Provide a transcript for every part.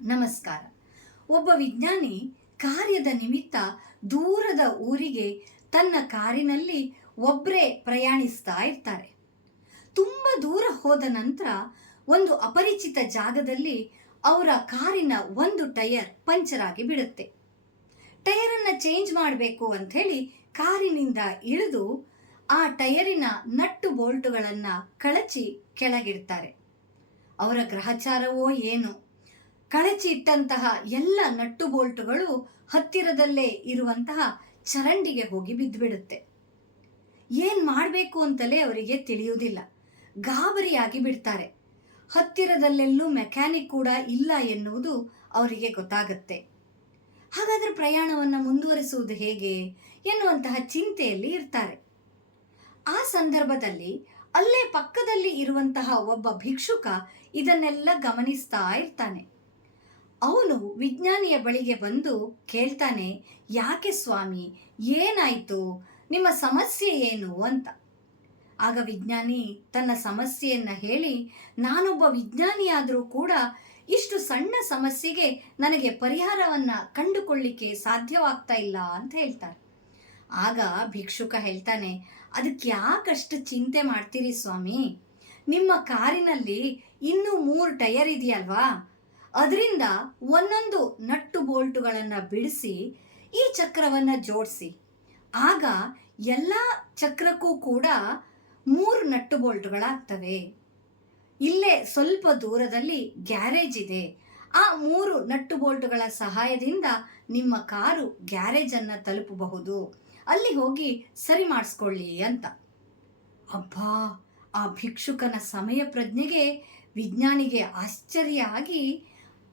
ನಮಸ್ಕಾರ. ಒಬ್ಬ ವಿಜ್ಞಾನಿ ಕಾರ್ಯದ ನಿಮಿತ್ತ ದೂರದ ಊರಿಗೆ ತನ್ನ ಕಾರಿನಲ್ಲಿ ಒಬ್ಬರೇ ಪ್ರಯಾಣಿಸ್ತಾ ಇರ್ತಾರೆ. ತುಂಬ ದೂರ ಹೋದ ನಂತರ ಒಂದು ಅಪರಿಚಿತ ಜಾಗದಲ್ಲಿ ಅವರ ಕಾರಿನ ಒಂದು ಟೈರ್ ಪಂಚರ್ ಆಗಿ ಬಿಡುತ್ತೆ. ಟೈರನ್ನು ಚೇಂಜ್ ಮಾಡಬೇಕು ಅಂಥೇಳಿ ಕಾರಿನಿಂದ ಇಳಿದು ಆ ಟೈರಿನ ನಟ್ಟು ಬೋಲ್ಟುಗಳನ್ನು ಕಳಚಿ ಕೆಳಗಿಡ್ತಾರೆ. ಅವರ ಗ್ರಹಚಾರವೋ ಏನು, ಕಳಚಿ ಇಟ್ಟಂತಹ ಎಲ್ಲ ನಟ್ಟು ಬೋಲ್ಟುಗಳು ಹತ್ತಿರದಲ್ಲೇ ಇರುವಂತಹ ಚರಂಡಿಗೆ ಹೋಗಿ ಬಿದ್ದುಬಿಡುತ್ತೆ. ಏನು ಮಾಡಬೇಕು ಅಂತಲೇ ಅವರಿಗೆ ತಿಳಿಯುವುದಿಲ್ಲ. ಗಾಬರಿಯಾಗಿ ಬಿಡ್ತಾರೆ. ಹತ್ತಿರದಲ್ಲೆಲ್ಲೂ ಮೆಕ್ಯಾನಿಕ್ ಕೂಡ ಇಲ್ಲ ಎನ್ನುವುದು ಅವರಿಗೆ ಗೊತ್ತಾಗುತ್ತೆ. ಹಾಗಾದರೆ ಪ್ರಯಾಣವನ್ನು ಮುಂದುವರಿಸುವುದು ಹೇಗೆ ಎನ್ನುವಂತಹ ಚಿಂತೆಯಲ್ಲಿ ಇರ್ತಾರೆ. ಆ ಸಂದರ್ಭದಲ್ಲಿ ಅಲ್ಲೇ ಪಕ್ಕದಲ್ಲಿ ಇರುವಂತಹ ಒಬ್ಬ ಭಿಕ್ಷುಕ ಇದನ್ನೆಲ್ಲ ಗಮನಿಸ್ತಾ ಇರ್ತಾನೆ. ಅವನು ವಿಜ್ಞಾನಿಯ ಬಳಿಗೆ ಬಂದು ಕೇಳ್ತಾನೆ, ಯಾಕೆ ಸ್ವಾಮಿ, ಏನಾಯಿತು, ನಿಮ್ಮ ಸಮಸ್ಯೆ ಏನು ಅಂತ. ಆಗ ವಿಜ್ಞಾನಿ ತನ್ನ ಸಮಸ್ಯೆಯನ್ನು ಹೇಳಿ, ನಾನೊಬ್ಬ ವಿಜ್ಞಾನಿಯಾದರೂ ಕೂಡ ಇಷ್ಟು ಸಣ್ಣ ಸಮಸ್ಯೆಗೆ ನನಗೆ ಪರಿಹಾರವನ್ನು ಕಂಡುಕೊಳ್ಳಿಕ್ಕೆ ಸಾಧ್ಯವಾಗ್ತಾ ಇಲ್ಲ ಅಂತ ಹೇಳ್ತಾರೆ. ಆಗ ಭಿಕ್ಷುಕ ಹೇಳ್ತಾನೆ, ಅದಕ್ಕೆ ಯಾಕಷ್ಟು ಚಿಂತೆ ಮಾಡ್ತೀರಿ ಸ್ವಾಮಿ, ನಿಮ್ಮ ಕಾರಿನಲ್ಲಿ ಇನ್ನೂ 3 ಟೈರ್ ಇದೆಯಲ್ವಾ, ಅದರಿಂದ ಒಂದೊಂದು ನಟ್ಟು ಬೋಲ್ಟುಗಳನ್ನು ಬಿಡಿಸಿ ಈ ಚಕ್ರವನ್ನು ಜೋಡಿಸಿ. ಆಗ ಎಲ್ಲ ಚಕ್ರಕ್ಕೂ ಕೂಡ 3 ನಟ್ಟು ಬೋಲ್ಟುಗಳಾಗ್ತವೆ. ಇಲ್ಲೇ ಸ್ವಲ್ಪ ದೂರದಲ್ಲಿ ಗ್ಯಾರೇಜ್ ಇದೆ. ಆ 3 ನಟ್ಟು ಬೋಲ್ಟುಗಳ ಸಹಾಯದಿಂದ ನಿಮ್ಮ ಕಾರು ಗ್ಯಾರೇಜನ್ನು ತಲುಪಬಹುದು. ಅಲ್ಲಿ ಹೋಗಿ ಸರಿ ಮಾಡಿಸ್ಕೊಳ್ಳಿ ಅಂತ. ಅಬ್ಬಾ, ಆ ಭಿಕ್ಷುಕನ ಸಮಯ ಪ್ರಜ್ಞೆಗೆ ವಿಜ್ಞಾನಿಗೆ ಆಶ್ಚರ್ಯ ಆಗಿ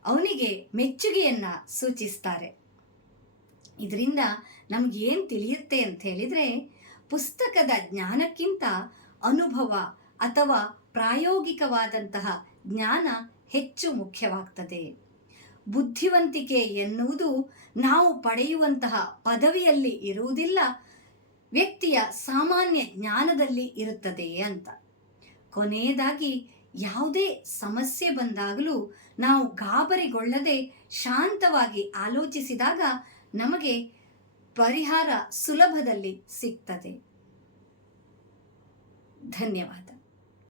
ಅವನಿಗೆ ಮೆಚ್ಚುಗೆಯನ್ನು ಸೂಚಿಸ್ತಾರೆ. ಇದರಿಂದ ನಮಗೇನು ತಿಳಿಯುತ್ತೆ ಅಂತ ಹೇಳಿದರೆ, ಪುಸ್ತಕದ ಜ್ಞಾನಕ್ಕಿಂತ ಅನುಭವ ಅಥವಾ ಪ್ರಾಯೋಗಿಕವಾದಂತಹ ಜ್ಞಾನ ಹೆಚ್ಚು ಮುಖ್ಯವಾಗ್ತದೆ. ಬುದ್ಧಿವಂತಿಕೆ ಎನ್ನುವುದು ನಾವು ಪಡೆಯುವಂತಹ ಪದವಿಯಲ್ಲಿ ಇರುವುದಿಲ್ಲ, ವ್ಯಕ್ತಿಯ ಸಾಮಾನ್ಯ ಜ್ಞಾನದಲ್ಲಿ ಇರುತ್ತದೆ ಅಂತ. ಕೊನೆಯದಾಗಿ, ಯಾವುದೇ ಸಮಸ್ಯೆ ಬಂದಾಗಲೂ ನಾವು ಗಾಬರಿಗೊಳ್ಳದೆ ಶಾಂತವಾಗಿ ಆಲೋಚಿಸಿದಾಗ ನಮಗೆ ಪರಿಹಾರ ಸುಲಭದಲ್ಲಿ ಸಿಗ್ತದೆ. ಧನ್ಯವಾದ.